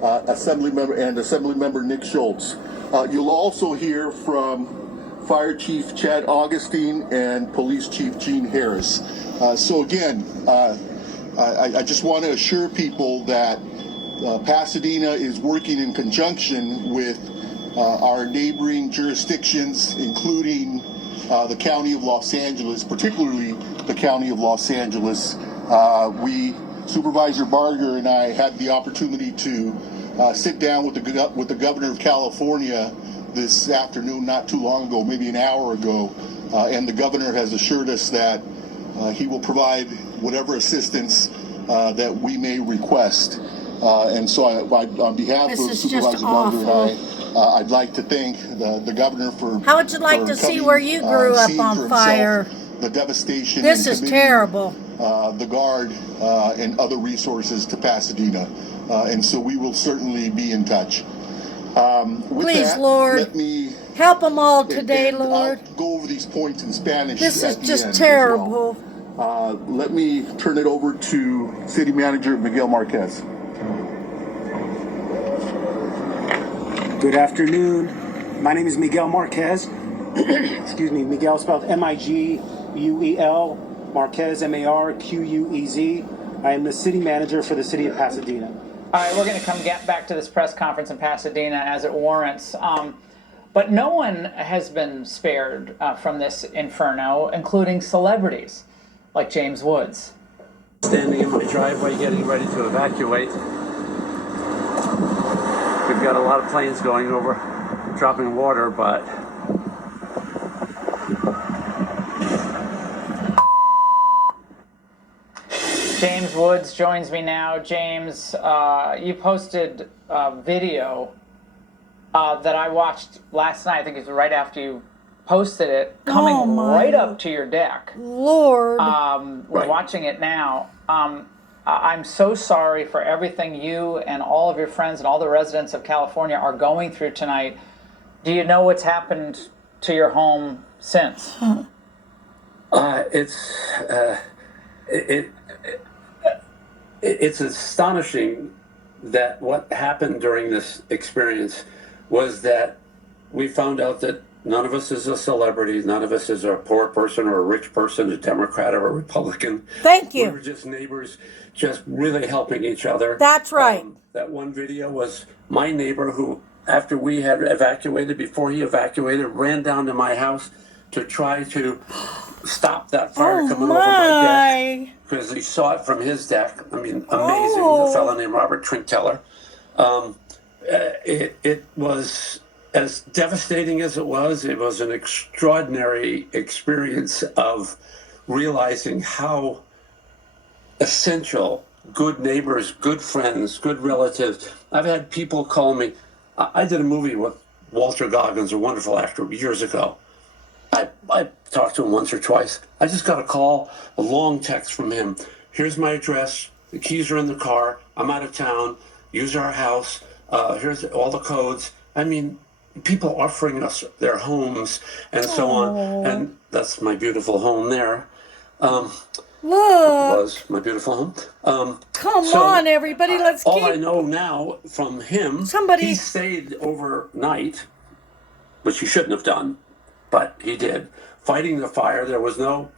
Assemblymember Nick Schultz. You'll also hear from Fire Chief Chad Augustine and Police Chief Gene Harris. So again, I just want to assure people that Pasadena is working in conjunction with our neighboring jurisdictions, including the County of Los Angeles, particularly the County of Los Angeles. Supervisor Barger and I had the opportunity to sit down with the governor of California this afternoon, not too long ago, maybe an hour ago, and the governor has assured us that he will provide whatever assistance that we may request. And so on behalf of Supervisor Barger and I'd like to thank the governor for... How would you like to see where you grew up on fire? The devastation. This is terrible. The Guard and other resources to Pasadena. And so we will certainly be in touch. Please, Lord, let me help them all today, Lord. I'll go over these points in Spanish. This is just terrible. Well. Let me turn it over to City Manager Miguel Marquez. Good afternoon. My name is Miguel Marquez. Excuse me, Miguel spelled M-I-G-U-E-L, Marquez, M-A-R-Q-U-E-Z. I am the city manager for the city of Pasadena. All right, we're going to come back to this press conference in Pasadena as it warrants. But no one has been spared from this inferno, including celebrities like James Woods. Standing in my driveway getting ready to evacuate. We've got a lot of planes going over, dropping water, but James Woods joins me now. James, you posted a video that I watched last night. I think it was right after you posted it, coming right up to your deck. Lord. We're watching it now. I'm so sorry for everything you and all of your friends and all the residents of California are going through tonight. Do you know what's happened to your home since? It's astonishing that what happened during this experience was that we found out that none of us is a celebrity, none of us is a poor person or a rich person, a Democrat or a Republican. Thank you. We were just neighbors, just really helping each other. That's right. That one video was my neighbor who, after we had evacuated, before he evacuated, ran down to my house to try to stop that fire coming over my deck, because he saw it from his deck. I mean, amazing. A fellow named Robert Trinkteller. It was as devastating as it was an extraordinary experience of realizing how essential good neighbors, good friends, good relatives. I've had people call me. I did a movie with Walter Goggins, a wonderful actor, years ago. I talked to him once or twice. I just got a call, a long text from him. Here's my address. The keys are in the car. I'm out of town. Use our house. Here's all the codes. I mean, people offering us their homes and so on. And that's my beautiful home there. Was my beautiful home. Come on, everybody, let's all I know now from him, he stayed overnight, which he shouldn't have done, but he did. Fighting the fire, there was no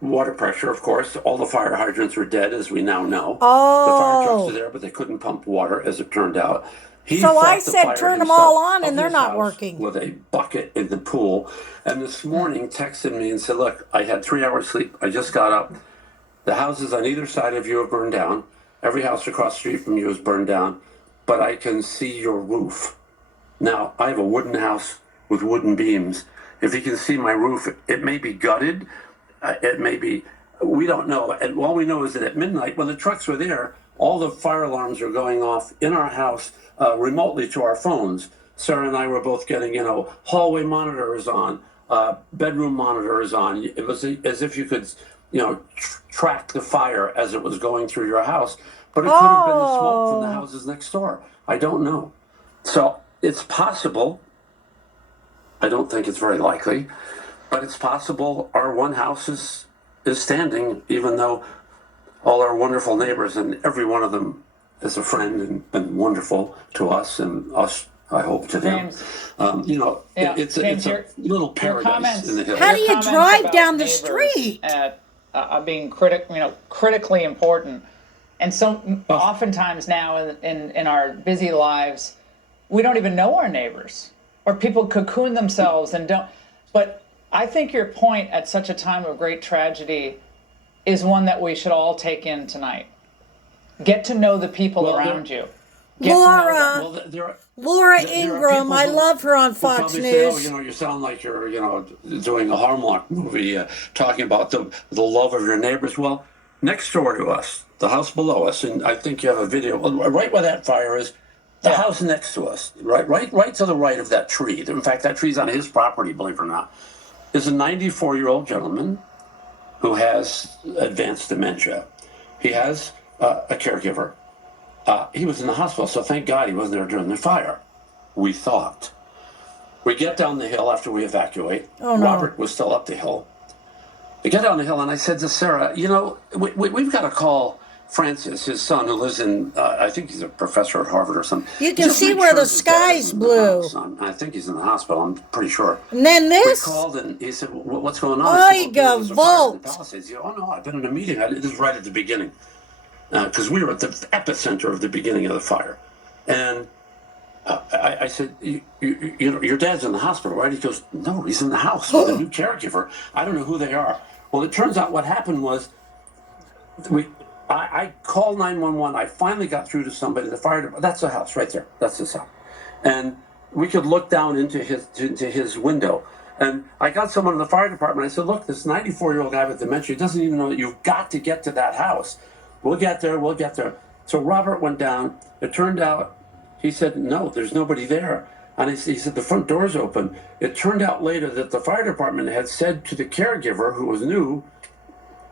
water pressure, of course. All the fire hydrants were dead, as we now know. The fire trucks are there, but they couldn't pump water, as it turned out. So I said turn them all on, and they're not working. With a bucket in the pool. And this morning texted me and said, look, I had 3 hours sleep. I just got up. The houses on either side of you have burned down. Every house across the street from you is burned down. But I can see your roof. Now, I have a wooden house with wooden beams. If you can see my roof, it may be gutted. It may be, we don't know. And all we know is that at midnight, when the trucks were there, all the fire alarms were going off in our house remotely to our phones. Sarah and I were both getting, hallway monitors on, bedroom monitors on. It was as if you could, track the fire as it was going through your house. But it could have been the smoke from the houses next door. I don't know. So it's possible. I don't think it's very likely, but it's possible our one house is standing, even though all our wonderful neighbors, and every one of them as a friend and been wonderful to us and us, I hope, to them. James. It's James, a little paradise in the hills. How do you Your comments drive about down the neighbors street? Being critically important, and so oftentimes now in our busy lives, we don't even know our neighbors, or people cocoon themselves and don't. But I think your point at such a time of great tragedy is one that we should all take in tonight. Get to know the people around you. Get to know them. Laura, There are Laura there are Ingram, people I who- love her on who Fox probably say, News. you sound like you're, doing a Hallmark movie, talking about the love of your neighbors. Well, next door to us, the house below us, and I think you have a video right where that fire is. The Yeah. house next to us, right to the right of that tree. In fact, that tree's on his property, believe it or not. Is a 94-year-old gentleman who has advanced dementia. He has a caregiver. He was in the hospital, so thank God he wasn't there during the fire. We thought. We get down the hill after we evacuate. Oh, no. Robert was still up the hill. We get down the hill, and I said to Sarah, we've got to call Francis, his son, who lives in, I think he's a professor at Harvard or something. You can Just see make where sure the his dad sky's isn't in the blue. house. I think he's in the hospital, I'm pretty sure. And then We this. called and he said, "What's going on?" I said, "Well, there was a fire in the Oiga, Palisades." He said, "Oh no, I've been in a meeting. This is right at the beginning, because we were at the epicenter of the beginning of the fire." And I said, your dad's in the hospital, right?" He goes, "No, he's in the house with a new caregiver. I don't know who they are." Well, it turns out what happened was I called 911. I finally got through to somebody. The fire department. That's the house right there. That's his house, and we could look down into his window. And I got someone in the fire department. I said, "Look, this 94-year-old guy with dementia doesn't even know that you've got to get to that house. We'll get there. We'll get there." So Robert went down. It turned out, he said, "No, there's nobody there." And he said, "The front door's open." It turned out later that the fire department had said to the caregiver, who was new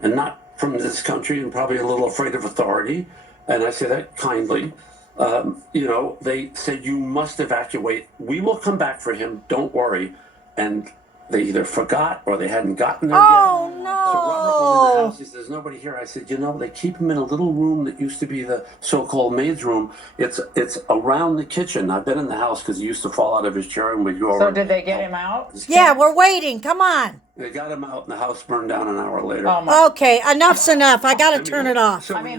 and not from this country and probably a little afraid of authority, and I say that kindly, they said, "You must evacuate. We will come back for him. Don't worry." And they either forgot or they hadn't gotten there Oh, yet. no. So Robert went in the house. He says, "There's nobody here." I said, "They keep him in a little room that used to be the so-called maid's room. It's around the kitchen." I've been in the house because he used to fall out of his chair and we'd go So over. did they get him out? Yeah, we're waiting. Come on. They got him out and the house burned down an hour later. Oh my. Okay, enough's enough. I got to turn it off. So I mean,